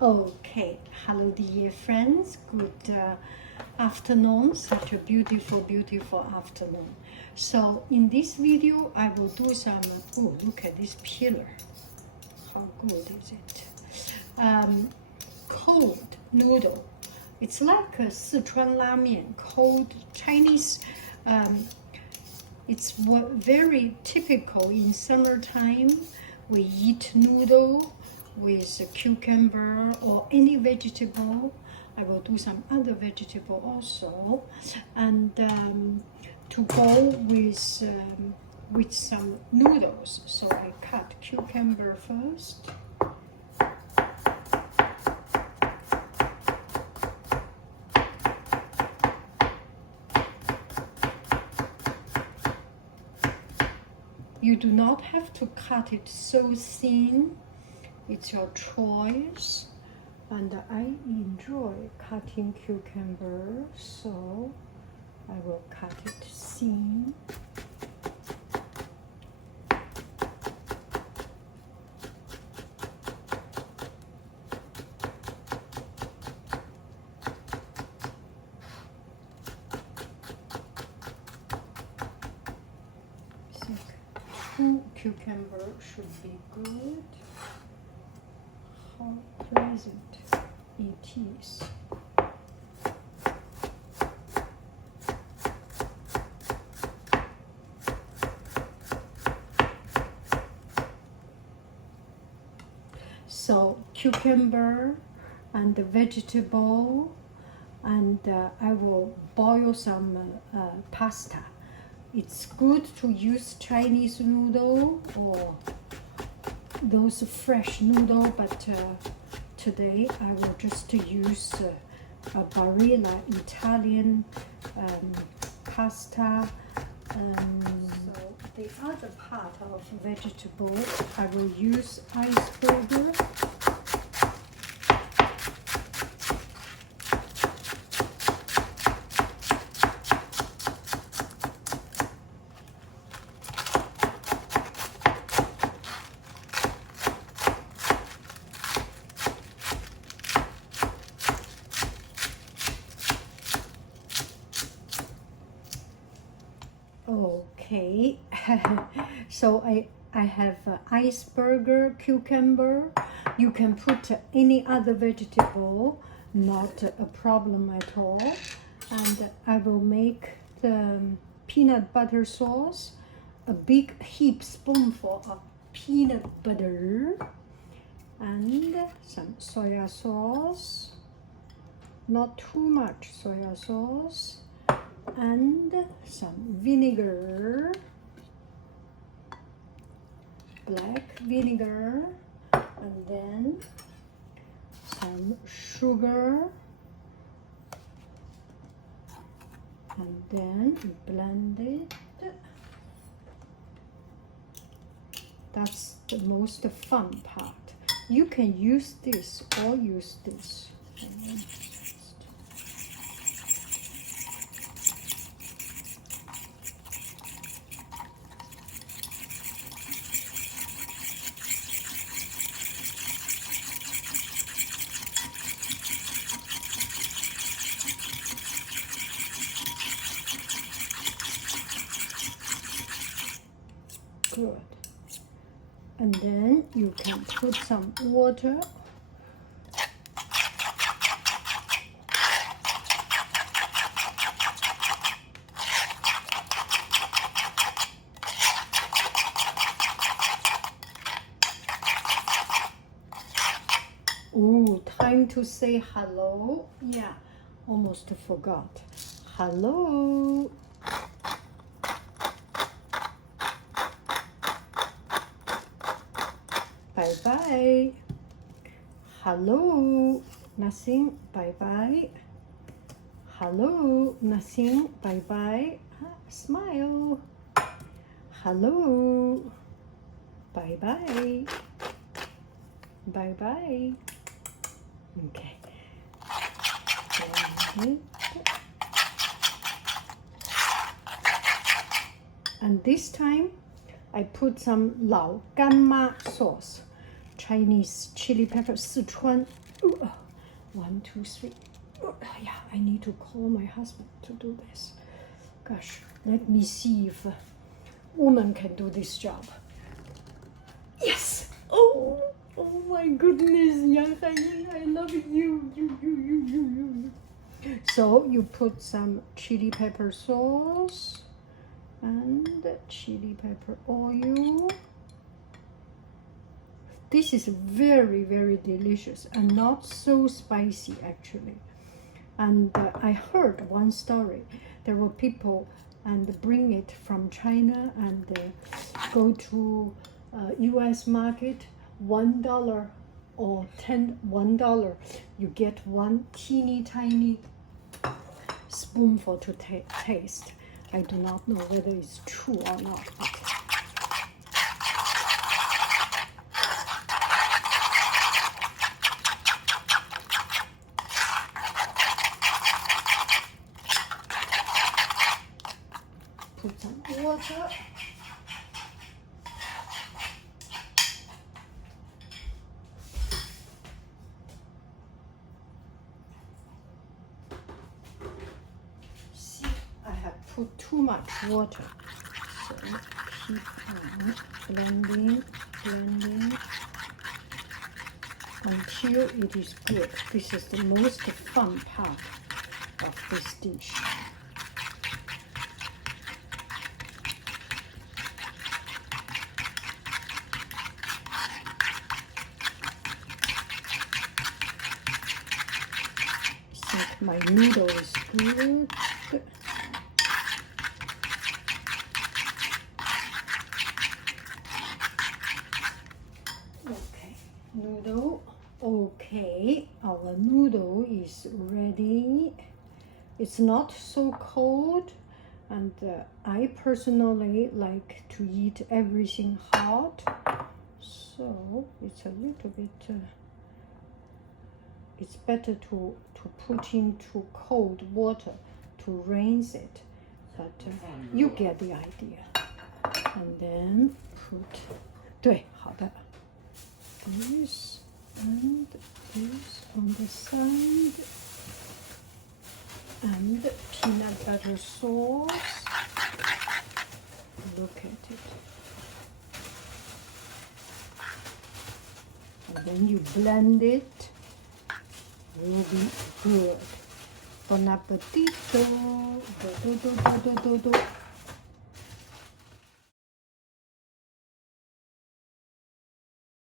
Okay, hello dear friends, good afternoon, such a beautiful, beautiful afternoon. So in this video, I will do some, oh, look at this pillar. How good is it? Cold noodle. It's like a Sichuan Ramen, cold Chinese. It's very typical in summertime. We eat noodle with a cucumber or any vegetable. I will do some other vegetable also, and to go with some noodles. So I cut cucumber first. You do not have to cut it so thin. It's your choice. And I enjoy cutting cucumber, so I will cut it thin. I think 2 cucumbers should be good. How pleasant it is. So cucumber and the vegetable, and I will boil some pasta. It's good to use Chinese noodle or those fresh noodle, but today I will just use a Barilla Italian pasta. So the other part of vegetable, I will use iceberg. Okay, so I have iceberg, cucumber. You can put any other vegetable, not a problem at all. And I will make the peanut butter sauce, a big heap spoonful of peanut butter, and some soya sauce, not too much soya sauce, and some vinegar, black vinegar, and then some sugar, and then blend it. That's the most fun part. You can use this or use this. Good. And then you can put some water. Ooh, time to say hello. Yeah, almost forgot. Hello. Bye-bye. Hello. Nothing. Bye-bye. Hello. Nothing. Bye-bye. Smile. Hello. Bye-bye. Bye-bye. Okay. And this time, I put some 老干妈 sauce, Chinese chili pepper, Sichuan 1, 2, 3. Yeah, I need to call my husband to do this. Gosh, let me see if a woman can do this job. Yes! Oh my goodness, Yang Hai, I love you. You. So you put some chili pepper sauce and chili pepper oil. This is very, very delicious and not so spicy actually. And I heard one story. There were people and bring it from China and go to U.S. market, $1 or $1. You get one teeny tiny spoonful to taste. I do not know whether it's true or not. Put some water. See, I have put too much water. So keep on blending until it is good. This is the most fun part of this dish. My noodle is good. Okay, noodle. Okay, our noodle is ready. It's not so cold, and I personally like to eat everything hot. So it's a little bit. It's better to put into cold water to rinse it, but you get the idea. And then put, 对，好的 this and this on the side, and peanut butter sauce. Look at it. And then you blend it. Will be good. Bon appetito.